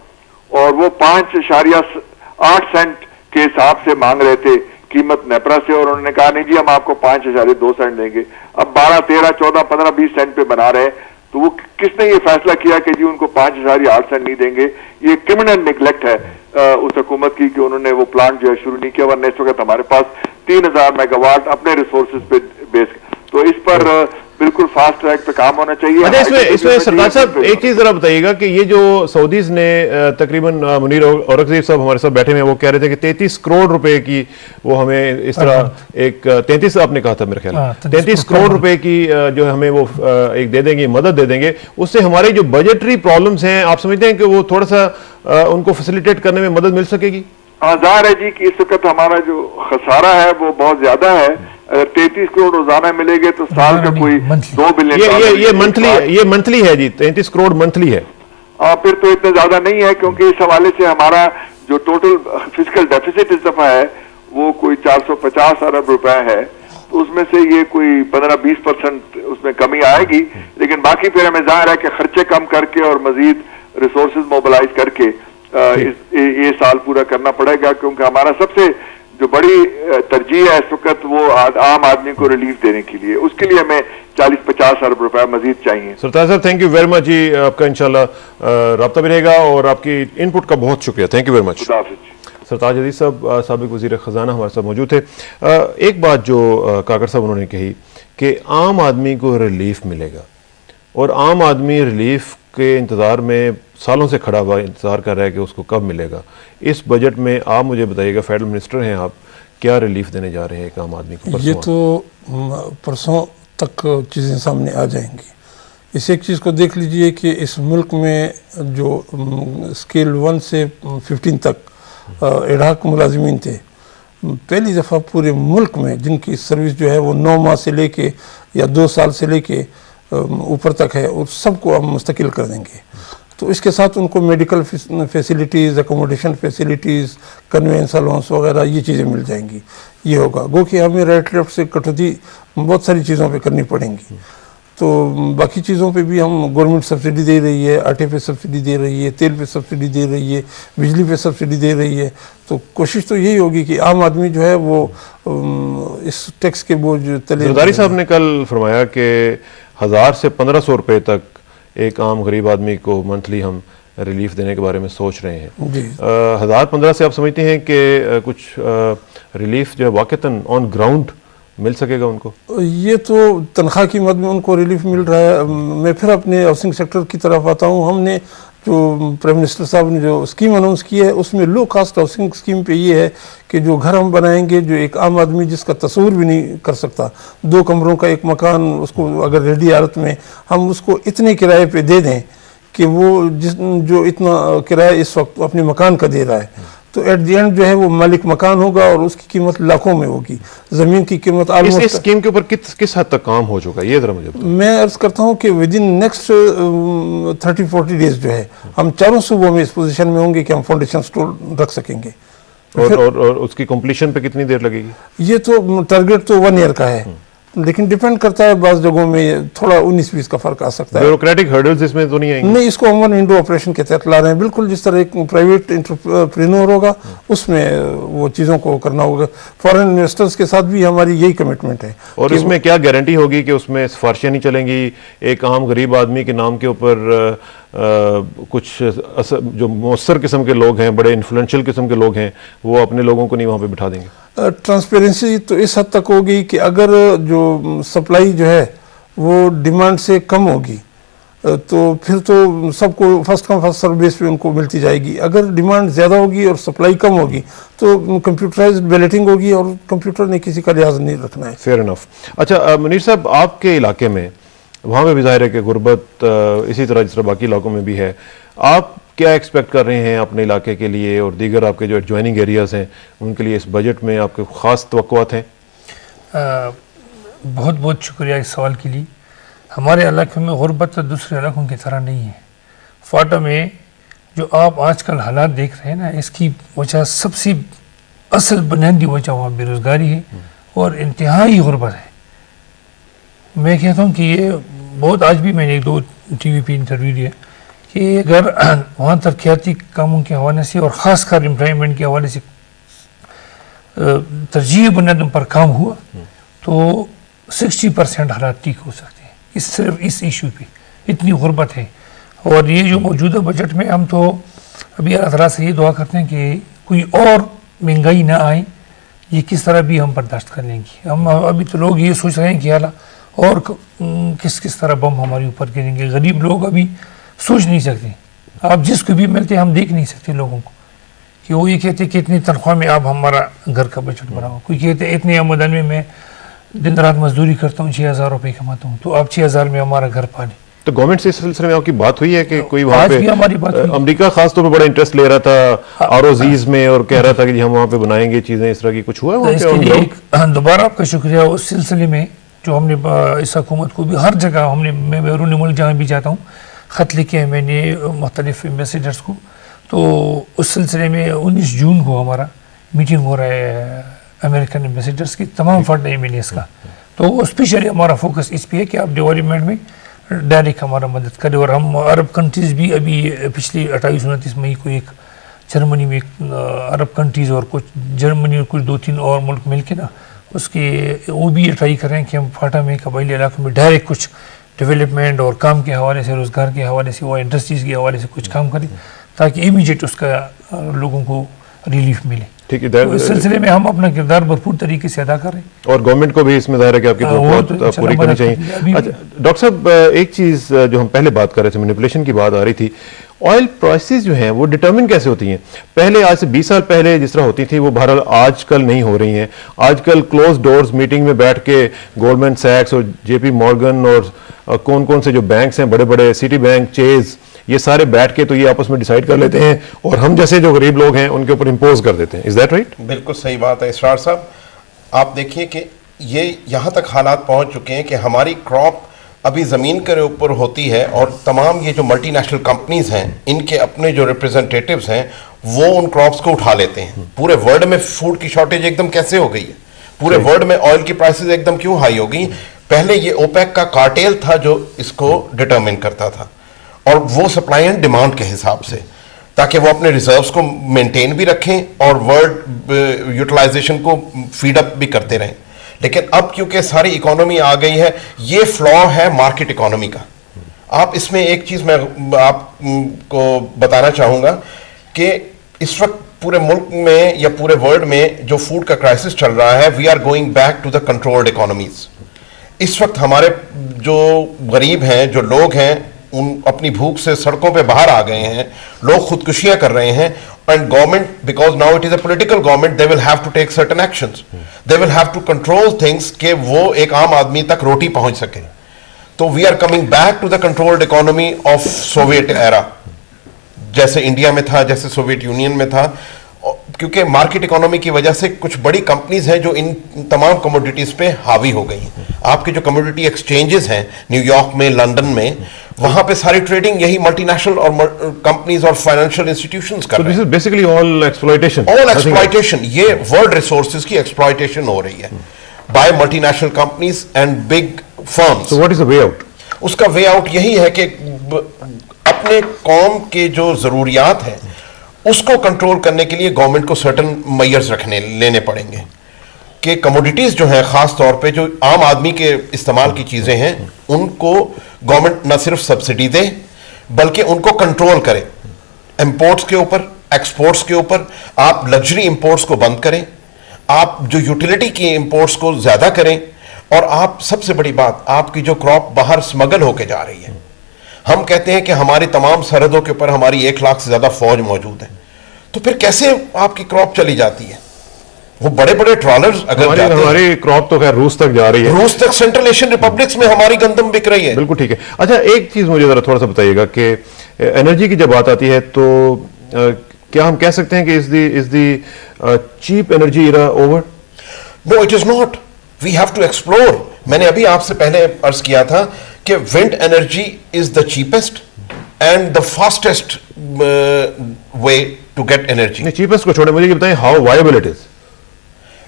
और वो 5.8 सेंट के हिसाब से मांग रहे थे कीमत नेपरा से, और उन्होंने कहा नहीं जी हम आपको 5.2 सेंट देंगे। अब 12, 13, 14, 15, 20 सेंट पे बना रहे हैं। तो वो किसने ये फैसला किया कि जी उनको 5.8 सेंट नहीं देंगे? ये क्रिमिनल निगलेक्ट है उस हुकूमत की कि उन्होंने वो प्लांट जो है शुरू नहीं किया, वरना इस वक्त हमारे पास 3000 मेगावाट अपने रिसोर्सेज पे बेस। तो इस पर बिल्कुल फास्ट ट्रैक पे काम होना चाहिए। अच्छा, इसमें सरदार साहब एक चीज जरा बताइएगा कि ये जो सऊदीज ने तकरीबन मुनीर औरंगजेब साहब हमारे साथ बैठे हुए हैं, वो कह रहे थे कि 33 करोड़ रुपए की वो हमें इस तरह एक 33 आपने कहा था मेरे ख्याल 33 करोड़ रुपए की जो हमें वो एक दे देंगे, मदद दे देंगे, उससे हमारे जो बजटरी प्रॉब्लम्स हैं आप समझते हैं कि वो थोड़ा सा उनको फैसिलिटेट करने में मदद मिल सकेगी? हाँ, जाहिर है जी कि इस वक्त हमारा जो खसारा है वो बहुत ज्यादा है, अगर 33 करोड़ रोजाना मिलेंगे तो साल का कोई 2 बिलियन। ये मंथली है जी, 33 करोड़ मंथली है। फिर तो इतना ज्यादा नहीं है, क्योंकि इस हवाले से हमारा जो टोटल फिजिकल डेफिसिट इस दफा है वो कोई 450 अरब रुपए है, तो उसमें से ये कोई 15-20% उसमें कमी आएगी, लेकिन बाकी फिर हमें जाहिर है कि खर्चे कम करके और मजीद रिसोर्सेज मोबिलाइज करके ये साल पूरा करना पड़ेगा, क्योंकि हमारा सबसे जो बड़ी तरजीह है इस वक्त वो आम आदमी को रिलीफ देने के लिए, उसके लिए हमें 40-50 अरब रुपए मजीद चाहिए। सरताज साहब थैंक यू वेरी मच जी, आपका इंशाल्लाह राब्ता भी रहेगा और आपकी इनपुट का बहुत शुक्रिया, थैंक यू वेरी मच। सरताज अजीज साहब साबिक वज़ीर ख़जाना हमारे साथ मौजूद थे। एक बात जो काकर साहब उन्होंने कही कि आम आदमी को रिलीफ मिलेगा और आम आदमी रिलीफ के इंतज़ार में सालों से खड़ा हुआ इंतज़ार कर रहा है कि उसको कब मिलेगा। इस बजट में आप मुझे बताइएगा, फेडरल मिनिस्टर हैं आप, क्या रिलीफ देने जा रहे हैं एक आम आदमी को? ये तो परसों तक चीज़ें सामने आ जाएंगी। इस एक चीज़ को देख लीजिए कि इस मुल्क में जो स्केल 1 से 15 तक एडहॉक मुलाजिमीन थे, पहली दफ़ा पूरे मुल्क में जिनकी सर्विस जो है वो 9 माह से लेके या 2 साल से लेके ऊपर तक है, और सबको हम मुस्तकिल कर देंगे। तो इसके साथ उनको medical facilities, accommodation facilities, convince allowance वगैरह ये चीज़ें मिल जाएंगी। ये होगा गो कि हमें राइट लेफ्ट से कटौती बहुत सारी चीज़ों पे करनी पड़ेंगी। तो बाकी चीज़ों पे भी हम गवर्नमेंट सब्सिडी दे रही है, आटे पे सब्सिडी दे रही है, तेल पे सब्सिडी दे रही है, बिजली पे सब्सिडी दे रही है। तो कोशिश तो यही होगी कि आम आदमी जो है वो इस टैक्स के बोझ तले। जरदारी साहब ने कल फरमाया कि 1000 से 1500 रुपये तक एक आम गरीब आदमी को मंथली हम रिलीफ देने के बारे में सोच रहे हैं। 1000-1500 से आप समझते हैं कि कुछ रिलीफ जो है वाक़तन ऑन ग्राउंड मिल सकेगा उनको? ये तो तनख्वाह की मद में उनको रिलीफ मिल रहा है। मैं फिर अपने हाउसिंग सेक्टर की तरफ आता हूँ। हमने जो प्राइम मिनिस्टर साहब ने जो स्कीम अनाउंस की है उसमें लो कास्ट हाउसिंग स्कीम पे ये है कि जो घर हम बनाएंगे जो एक आम आदमी जिसका तस्वुर भी नहीं कर सकता, 2 कमरों का एक मकान, उसको अगर रेडी हालत में हम उसको इतने किराए पे दे दें कि वो जो इतना किराया इस वक्त अपने मकान का दे रहा है, तो एट द एंड जो है वो मालिक मकान होगा और उसकी कीमत लाखों में होगी। जमीन की कीमत इस स्कीम के ऊपर किस हद तक काम हो चुका है, ये जरा मुझे बताओ। मैं अर्ज करता हूँ कि विद इन नेक्स्ट 30-40 डेज जो है हम चारों सूबों में इस पोजीशन में होंगे कि हम फाउंडेशन स्टोर रख सकेंगे। और उसकी कंप्लीशन पे कितनी देर लगेगी? ये तो टारगेट तो 1 ईयर का है, लेकिन डिपेंड करता है, बाज़ जगहों में थोड़ा 19-20 का फर्क आ सकता है। ब्यूरोक्रेटिक हर्डल्स इसमें तो नहीं आएंगे? नहीं, इसको हम विंडो ऑपरेशन के तहत ला रहे हैं। बिल्कुल जिस तरह एक प्राइवेट एंटरप्रेन्योर होगा उसमें वो चीज़ों को करना होगा। फॉरेन इन्वेस्टर्स के साथ भी हमारी यही कमिटमेंट है। और इसमें क्या गारंटी होगी कि उसमें सिफारिशें नहीं चलेंगी? एक आम गरीब आदमी के नाम के ऊपर कुछ जो मौसर किस्म के लोग हैं, बड़े इन्फ्लुएंशियल किस्म के लोग हैं, वो अपने लोगों को नहीं वहाँ पे बिठा देंगे? ट्रांसपेरेंसी तो इस हद तक होगी कि अगर जो सप्लाई जो है वो डिमांड से कम होगी तो फिर तो सबको first come first serve base पे उनको मिलती जाएगी। अगर डिमांड ज़्यादा होगी और सप्लाई कम होगी तो कंप्यूटराइज्ड बैलेटिंग होगी और कंप्यूटर ने किसी का लिहाज नहीं रखना है। Fair enough. अच्छा मुनीर साहब, आपके इलाके में वहाँ पे भी जाहिर है कि गुर्बत इसी तरह जिस तरह बाकी इलाकों में भी है, आप क्या एक्सपेक्ट कर रहे हैं अपने इलाके के लिए और दीगर आपके जो एडजॉइनिंग एरियाज़ हैं उनके लिए इस बजट में आपके ख़ास तवक्कुआत हैं? बहुत बहुत शुक्रिया इस सवाल के लिए। हमारे इलाके में गुर्बत दूसरे इलाकों की तरह नहीं है। फाटा में जो आप आजकल हालात देख रहे हैं ना, इसकी वजह सबसे असल बुनियादी वजह वहाँ बेरोज़गारी है और इंतहाई गुर्बत है। मैं कहता हूँ कि ये बहुत, आज भी मैंने 1-2 TV पे इंटरव्यू दिया कि अगर वहाँ तरक्याती कामों के हवाले से और ख़ासकर एम्प्लॉयमेंट के हवाले से तरजीह बुनियादों पर काम हुआ तो 60% हालात ठीक हो सकते हैं। सिर्फ इस इशू पे इतनी गुर्बत है। और ये जो मौजूदा बजट में हम तो अभी अल्लाह ताला से ये दुआ करते हैं कि कोई और महंगाई ना आए, ये किस तरह भी हम बर्दाश्त कर लेंगे। हम अभी तो लोग ये सोच रहे हैं कि अल्लाह और किस तरह बम हमारे ऊपर गिरेंगे। गरीब लोग अभी सोच नहीं सकते। आप जिसको भी मिलते हम देख नहीं सकते लोगों को कि वो ये कहते कि इतनी तनख्वाह में आप हमारा घर का बजट बनाओ। कोई कहते इतनी आमदनी में मैं दिन रात मजदूरी करता हूँ, 6000 रुपये कमाता हूँ, तो आप 6000 में हमारा घर पाले। तो गवर्नमेंट से इस सिलसिले में आपकी बात हुई है कि कोई वहाँ आज पे भी हमारी बात हुई। अमेरिका खास तौर पे बड़ा इंटरेस्ट ले रहा था आरओजीज में और कह रहा था कि जी हम वहाँ पे बनाएंगे चीजें, इस तरह की कुछ हुआ है तो वहाँ पे इसके on लिए ground? दोबारा आपका शुक्रिया। उस सिलसिले में जो हमने इस हुकूमत को भी हर जगह हमने, मैं बैरून मुल्क जहाँ भी जाता हूँ ख़त लिखे हैं मैंने मुख्तलिफ एम्बेसडर्स को। तो उस सिलसिले में 19 जून को हमारा मीटिंग हो रहा है अमेरिकन एम्बेसडर्स की, तमाम फंड है मैंने इसका। तो स्पेशली हमारा फोकस इस पे है कि आप डेवलपमेंट में डायरेक्ट हमारा मदद करें। और हम अरब कंट्रीज़ भी अभी पिछली 28-29 मई को एक जर्मनी में अरब कंट्रीज़ और कुछ जर्मनी और कुछ 2-3 और मुल्क मिल के ना उसके वो भी ट्राई कर रहे हैं कि हम फाटा में कबायली इलाकों में डायरेक्ट कुछ डेवलपमेंट और काम के हवाले से, रोज़गार के हवाले से, वो इंडस्ट्रीज़ के हवाले से कुछ काम करें ताकि इमीडिएट उसका लोगों को रिलीफ मिले। ठीक है, तो इस सिलसिले में हम अपना किरदार भरपूर तरीके से अदा कर रहे हैं और गवर्नमेंट को भी इसमें ज़ाहिर है कि आपकी वो तो बहुत पूरी करनी चाहिए। अच्छा डॉक्टर साहब, एक चीज़ जो हम पहले बात कर रहे थे, मैनिपुलेशन की बात आ रही थी, ऑयल प्राइसेस जो हैं वो डिटरमिन कैसे होती हैं? पहले आज से 20 साल पहले जिस तरह होती थी वो बहरहाल आजकल नहीं हो रही हैं। आजकल क्लोज डोर्स मीटिंग में बैठ के गोल्डमैन सैक्स और जेपी मॉर्गन और कौन कौन से जो बैंक्स हैं बड़े बड़े, सिटी बैंक, चेज, ये सारे बैठ के तो ये आपस में डिसाइड कर लेते हैं और हम जैसे जो गरीब लोग हैं उनके ऊपर इम्पोज कर देते हैं। Is that right? बिल्कुल सही बात है इसरार साहब। आप देखिए कि ये यहाँ तक हालात पहुँच चुके हैं कि हमारी क्रॉप अभी ज़मीन के ऊपर होती है और तमाम ये जो मल्टीनेशनल कंपनीज हैं इनके अपने जो रिप्रेजेंटेटिव्स हैं वो उन क्रॉप्स को उठा लेते हैं। पूरे वर्ल्ड में फूड की शॉर्टेज एकदम कैसे हो गई है, पूरे वर्ल्ड में ऑयल की प्राइसेस एकदम क्यों हाई हो गई? पहले ये ओपेक का कार्टेल था जो इसको डिटरमिन करता था और वो सप्लाई एंड डिमांड के हिसाब से, ताकि वो अपने रिजर्व्स को मेंटेन भी रखें और वर्ल्ड यूटिलाइजेशन को फीड अप भी करते रहें। लेकिन अब क्योंकि सारी इकोनॉमी आ गई है, ये फ्लॉ है मार्केट इकोनॉमी का। आप इसमें एक चीज़ मैं आपको बताना चाहूँगा कि इस वक्त पूरे मुल्क में या पूरे वर्ल्ड में जो फूड का क्राइसिस चल रहा है, we are going back to the controlled economies. इस वक्त हमारे जो गरीब हैं, जो लोग हैं, उन अपनी भूख से सड़कों पे बाहर आ गए हैं, लोग खुदकुशियां कर रहे हैं। And government, because now it is a political government, they will have to take certain actions, they will have to control things कि वो एक आम आदमी तक रोटी पहुंच सके। तो we are coming back to the controlled economy of Soviet era, जैसे इंडिया में था, जैसे सोवियत यूनियन में था। क्योंकि मार्केट इकोनॉमी की वजह से कुछ बड़ी कंपनीज हैं जो इन तमाम कमोडिटीज पे हावी हो गई हैं। आपके जो कमोडिटी एक्सचेंजेस हैं न्यूयॉर्क में, लंदन में, वहां पे सारी ट्रेडिंग यही मल्टीनेशनल और कंपनीज और फाइनेंशियल इंस्टीट्यूशंस कर रहे हैं। This is basically all exploitation. All exploitation, ये वर्ल्ड रिसोर्सेज की एक्सप्लॉयटेशन हो रही है by multinational companies and big firms. So what is the way out? उसका वे आउट यही है कि अपने कौम के जो जरूरियात हैं उसको कंट्रोल करने के लिए गवर्नमेंट को सर्टन मेजर्स लेने पड़ेंगे कि कमोडिटीज जो हैं, खास तौर पे जो आम आदमी के इस्तेमाल की चीजें हैं, उनको गवर्नमेंट न सिर्फ सब्सिडी दे बल्कि उनको कंट्रोल करे। इंपोर्ट्स के ऊपर, एक्सपोर्ट्स के ऊपर आप लग्जरी इंपोर्ट्स को बंद करें, आप जो यूटिलिटी की इंपोर्ट्स को ज्यादा करें, और आप सबसे बड़ी बात, आपकी जो क्रॉप बाहर स्मगल होके जा रही है। हम कहते हैं कि हमारी तमाम सरहदों के ऊपर हमारी 1 लाख से ज्यादा फौज मौजूद है, तो फिर कैसे आपकी क्रॉप चली जाती है? वो बड़े बड़े ट्रॉलर्स अगर हमारी क्रॉप तो खैर रूस तक जा रही है, रूस तक, सेंट्रल एशियन रिपब्लिक्स में हमारी गंदम बिक रही है। बिल्कुल ठीक है। अच्छा, एक चीज मुझे जरा थोड़ा सा बताइएगा कि एनर्जी की जब बात आती है तो क्या हम कह सकते हैं कि is the cheap energy era over? No, it is not. We have to explore. मैंने अभी आपसे पहले अर्ज किया था कि wind energy is the cheapest and the fastest way to get energy. Cheapest को छोड़े, मुझे ये बताएं how viable it is?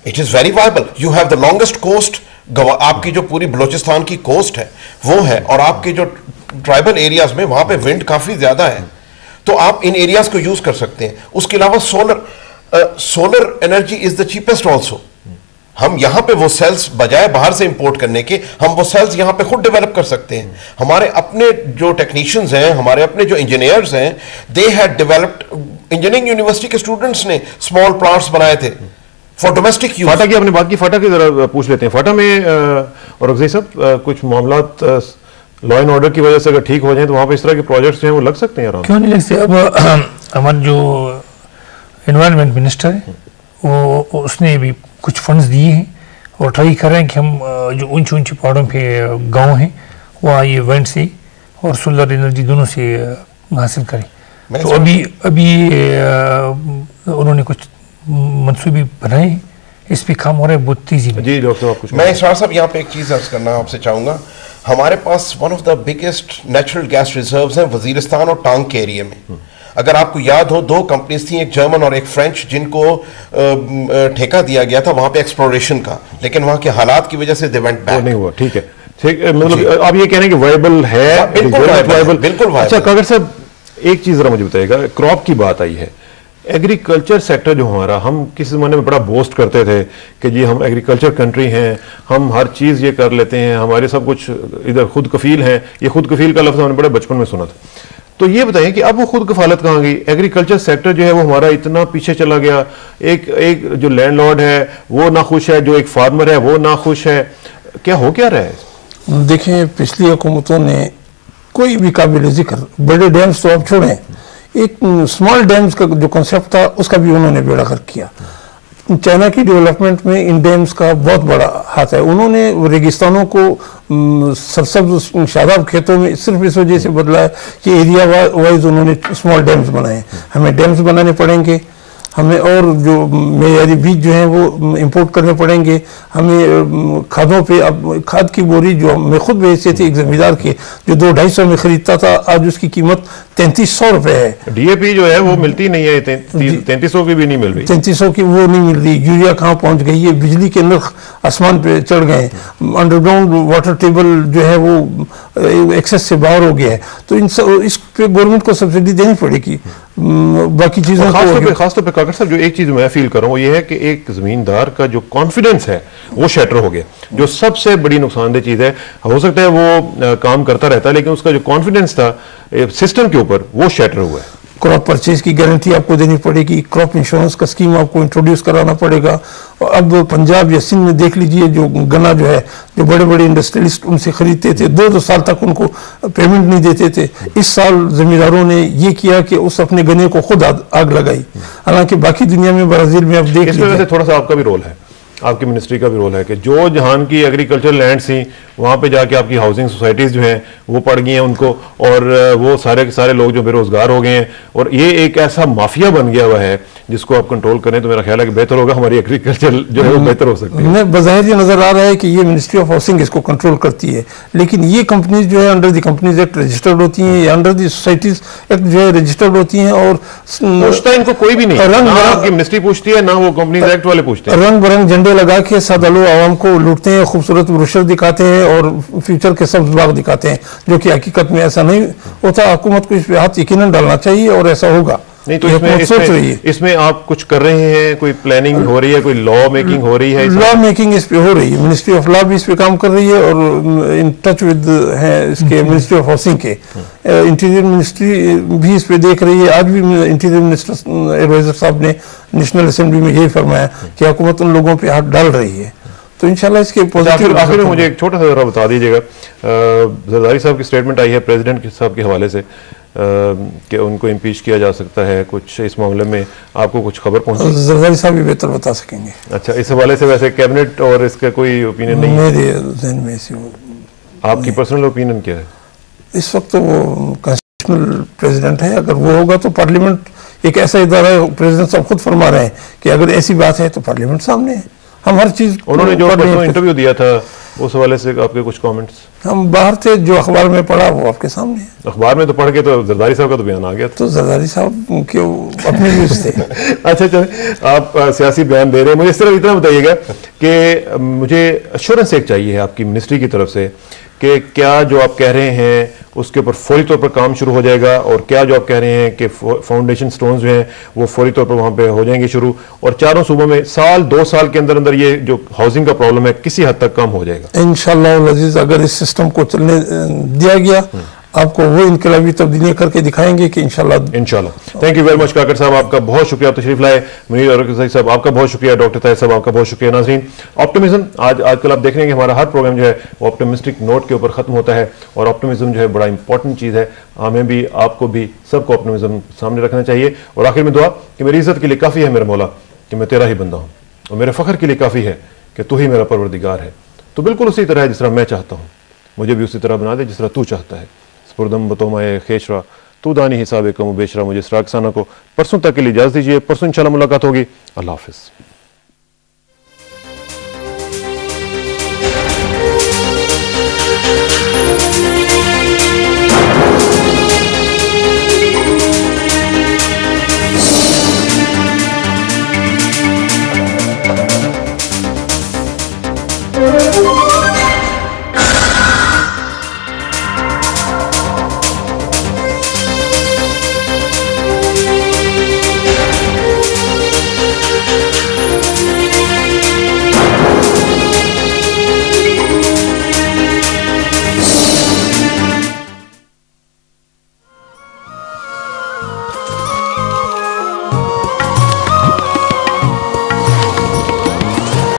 It is very viable. You have the longest coast. आपकी जो पूरी बलोचिस्तान की कोस्ट है वो है, और आपके जो ट्राइबल एरियाज में वहां पे विंड काफी ज्यादा है, तो आप इन एरियाज को यूज कर सकते हैं। उसके अलावा solar energy is the cheapest also. हम यहाँ पे वो सेल्स बजाय बाहर से इंपोर्ट करने के, हम वो सेल्स यहाँ पे खुद डेवलप कर सकते हैं। हमारे अपने जो टेक्नीशियंस हैं, हमारे अपने जो इंजीनियर्स हैं, they had developed, engineering university के स्टूडेंट्स ने स्मॉल प्लांट्स बनाए थे फॉर डोमेस्टिक यूज। फाटा की आपने बात की, फाटा की जरा पूछ लेते हैं। फाटा में और अफजई साहब कुछ मामलात लॉ एंड ऑर्डर की वजह से अगर ठीक हो जाए तो वहाँ पे इस तरह के प्रोजेक्ट्स हैं वो लग सकते हैं? क्यों नहीं लग सकते? अब हमारे जो एनवायरनमेंट मिनिस्टर है वो उसने भी कुछ फंड्स दिए हैं और ट्राई कर रहे हैं कि हम जो ऊंचे ऊंचे पहाड़ों पे गांव हैं वहाँ ये विंड से और सोलर एनर्जी दोनों से हासिल करें। मैं तो अभी उन्होंने कुछ मंसूबे बनाए, इस पे काम हो रहा है बहुत तेजी में। जी डॉक्टर साहब कुछ मैं इसरार साहब यहाँ पे एक चीज़ अर्ज करना आपसे चाहूँगा। हमारे पास one of the biggest natural gas reserves हैं वजीरिस्तान और टांग के एरिया में। अगर आपको याद हो, दो कंपनीज थी, एक जर्मन और एक फ्रेंच, जिनको ठेका दिया गया था वहाँ पे एक्सप्लोरेशन का, लेकिन वहाँ के हालात की वजह से दे वेंट बैक। नहीं हुआ। ठीक है, ठीक, मतलब आप ये कह रहे हैं कि वायबल है? बिल्कुल वायबल, बिल्कुल वायबल। अच्छा कागर साहब एक चीज़ जरा मुझे बताइएगा, क्रॉप की बात आई है, एग्रीकल्चर सेक्टर जो हमारा, हम किसी ज़माने में बड़ा बोस्ट करते थे कि जी हम एग्रीकल्चर कंट्री हैं, हम हर चीज़ ये कर लेते हैं, हमारे सब कुछ इधर खुद कफील हैं। ये खुद कफील का लफ्ज़ हमने बड़े बचपन में सुना था। तो ये बताएं कि अब वो खुद कफालत कहाँ गई? एग्रीकल्चर सेक्टर जो है वो हमारा इतना पीछे चला गया। एक जो लैंडलॉर्ड है वो ना खुश है, जो एक फार्मर है वो ना खुश है। क्या हो क्या रहा है? देखें, पिछली हुकूमतों ने कोई भी काबिल जिक्र, बड़े डैम्स तो आप छोड़ें, एक स्मॉल डैम्स का जो कॉन्सेप्ट था उसका भी उन्होंने बेड़ा गर्क किया। चाइना की डेवलपमेंट में इन डैम्स का बहुत बड़ा हाथ है। उन्होंने रेगिस्तानों को सरसब्ज शादाब खेतों में सिर्फ इस वजह से बदला है कि एरिया वाइज उन्होंने स्मॉल डैम्स बनाए। हमें डैम्स बनाने पड़ेंगे, हमें और जो मेयारी बीज जो हैं वो इंपोर्ट करने पड़ेंगे, हमें खादों पे, अब खाद की बोरी जो मैं खुद बेचते थे एक जमींदार के, जो 200-250 में खरीदता था, आज उसकी कीमत 3300 रुपये है। डीएपी जो है वो मिलती नहीं है, 3300 की भी नहीं मिल रही। 3300 की वो नहीं मिल रही। यूरिया कहाँ पहुँच गई है, बिजली के नर्ख आसमान पे चढ़ गए, अंडरग्राउंड वाटर टेबल जो है वो एक्सेस से बाहर हो गया है। तो इस पे गवर्नमेंट को सब्सिडी देनी पड़ेगी। बाकी चीज़ों खासतौर पर काकर साहब जो एक चीज़ मैं फील कर रहा हूँ वो ये है कि एक ज़मींदार का जो कॉन्फिडेंस है वो शैटर हो गया, जो सबसे बड़ी नुकसानदेह चीज़ है। हो सकता है वो काम करता रहता है लेकिन उसका जो कॉन्फिडेंस था सिस्टम के ऊपर वो शैटर हुआ है। क्रॉप परचेज की गारंटी आपको देनी पड़ेगी, क्रॉप इंश्योरेंस का स्कीम आपको इंट्रोड्यूस कराना पड़ेगा। और अब पंजाब या सिंध में देख लीजिए, जो गन्ना जो है, जो बड़े बड़े इंडस्ट्रियलिस्ट उनसे खरीदते थे, 2-2 साल तक उनको पेमेंट नहीं देते थे। इस साल जमींदारों ने ये किया कि उस अपने गन्ने को खुद आग लगाई। हालांकि बाकी दुनिया में, ब्राजील में आप देख लीजिए, थोड़ा सा आपका भी रोल है, आपकी मिनिस्ट्री का भी रोल है कि जो जहान की एग्रीकल्चर लैंड थी वहाँ पे जाके आपकी हाउसिंग सोसाइटीज़ जो हैं वो पड़ गई हैं उनको, और वो सारे के सारे लोग जो बेरोजगार हो गए हैं, और ये एक ऐसा माफिया बन गया हुआ है जिसको आप कंट्रोल करें तो मेरा ख्याल है कि बेहतर होगा, हमारी एग्रीकल्चर जो है वो बेहतर हो सकती है। मैं बज़ाहिर ये नज़र आ रहा है कि ये मिनिस्ट्री ऑफ हाउसिंग इसको कंट्रोल करती है, लेकिन ये कंपनीज जो है under the companies act registered होती हैं, या अंडर द सोसाइटीज एक्ट जो है रजिस्टर्ड होती हैं, और पूछता इनको कोई भी नहीं, ना आपकी मिनिस्ट्री पूछती है ना वो कंपनीज एक्ट वाले पूछते हैं। रंग बरंग झंडे लगा के सादा लोग आवाम को लूटते हैं, खूबसूरत ब्रोशर दिखाते हैं और फ्यूचर के सब्ज बाग दिखाते हैं, जो कि हकीकत में ऐसा नहीं होता। हुकूमत को इस पे हाथ यकीनन डालना चाहिए और ऐसा होगा। नहीं तो इसमें आप कुछ कर रहे हैं, कोई प्लानिंग हो रही है, कोई लॉ मेकिंग हो रही है? लॉ मेकिंग इस पे हो रही है, मिनिस्ट्री ऑफ लॉ भी इस पे काम कर रही है, और इन टच विद है इसके मिनिस्ट्री ऑफ हाउसिंग के, इंटीरियर मिनिस्ट्री भी इस पे देख रही है। आज भी इंटीरियर मिनिस्टर एडवाइजर साहब ने नेशनल असेंबली में यही फरमाया कि हुकूमत उन लोगों पे हाथ डाल रही है। तो इंशाल्लाह इसके पॉजिटिव। आखिर में मुझे एक छोटा सा जरा बता दीजिएगा, जरदारी साहब की स्टेटमेंट आई है प्रेसिडेंट साहब के हवाले से कि उनको इम्पीच किया जा सकता है, कुछ इस मामले में आपको कुछ खबर पहुंची? जरदारी साहब भी बेहतर बता सकेंगे। अच्छा, इस हवाले से वैसे कैबिनेट और इसका कोई ओपिनियन नहीं? मेरे ज़हन में ऐसी आपकी पर्सनल ओपिनियन क्या है? इस वक्त तो वो कॉन्स्टिट्यूशनल प्रेसिडेंट है, अगर वो होगा तो पार्लियामेंट एक ऐसा इदारा है, प्रेसिडेंट साहब खुद फरमा रहे हैं कि अगर ऐसी बात है तो पार्लियामेंट सामने है, हम हर चीज़। उन्होंने जो इंटरव्यू दिया था उस हवाले से आपके कुछ कमेंट्स? हम बाहर थे, जो अखबार में पढ़ा वो आपके सामने है। अखबार में तो पढ़ के तो जरदारी साहब का तो बयान आ गया था। तो जरदारी साहब क्यों अपने व्यूज थे। अच्छा चलिए, आप सियासी बयान दे रहे हैं, मुझे इस तरह इतना बताइएगा कि मुझे एश्योरेंस एक चाहिए है आपकी मिनिस्ट्री की तरफ से कि क्या जो आप कह रहे हैं उसके ऊपर फौरी तौर पर काम शुरू हो जाएगा, और क्या जो आप कह रहे हैं कि फाउंडेशन स्टोन्स जो हैं वो फौरी तौर पर वहाँ पे हो जाएंगे शुरू, और चारों सूबों में 1-2 साल के अंदर अंदर ये जो हाउसिंग का प्रॉब्लम है किसी हद तक कम हो जाएगा इंशाअल्लाह अज़ीज़। अगर इस सिस्टम को चलने दिया गया, आपको वो इनकलाबी तब्दीलियां करके दिखाएंगे कि इंशाल्लाह। थैंक यू वेरी मच काकर साहब, आपका बहुत शुक्रिया तशरीफ लाए। मुनीर और साहब आपका बहुत शुक्रिया, डॉक्टर ताहिर साहब आपका बहुत शुक्रिया। नाज़रीन, ऑप्टिमिज्म आजकल आप देख रहे हैं कि हमारा हर प्रोग्राम जो है वो ऑप्टिमिस्टिक नोट के ऊपर खत्म होता है, और ऑप्टिमिज्म जो है बड़ा इंपॉर्टेंट चीज़ है। हमें भी, आपको भी, सबको ऑप्टिमिज्म सामने रखना चाहिए। और आखिर में दुआ कि मेरी इज्जत के लिए काफ़ी है मेरे मौला कि मैं तेरा ही बंदा हूँ, और मेरे फ़ख्र के लिए काफ़ी है कि तू ही मेरा परवरदिगार है। तो बिल्कुल उसी तरह है जिस तरह मैं चाहता हूँ, मुझे भी उसी तरह बना दे जिस तरह तू चाहता है। पुरदम बतोमाए खेशरा तू दानी हिसाब कम बेशरा मुझे इसरार किसानों को परसों तक के लिए इजाज़त दीजिए। परसों इंशाल्लाह मुलाकात होगी। अल्लाह हाफिज़।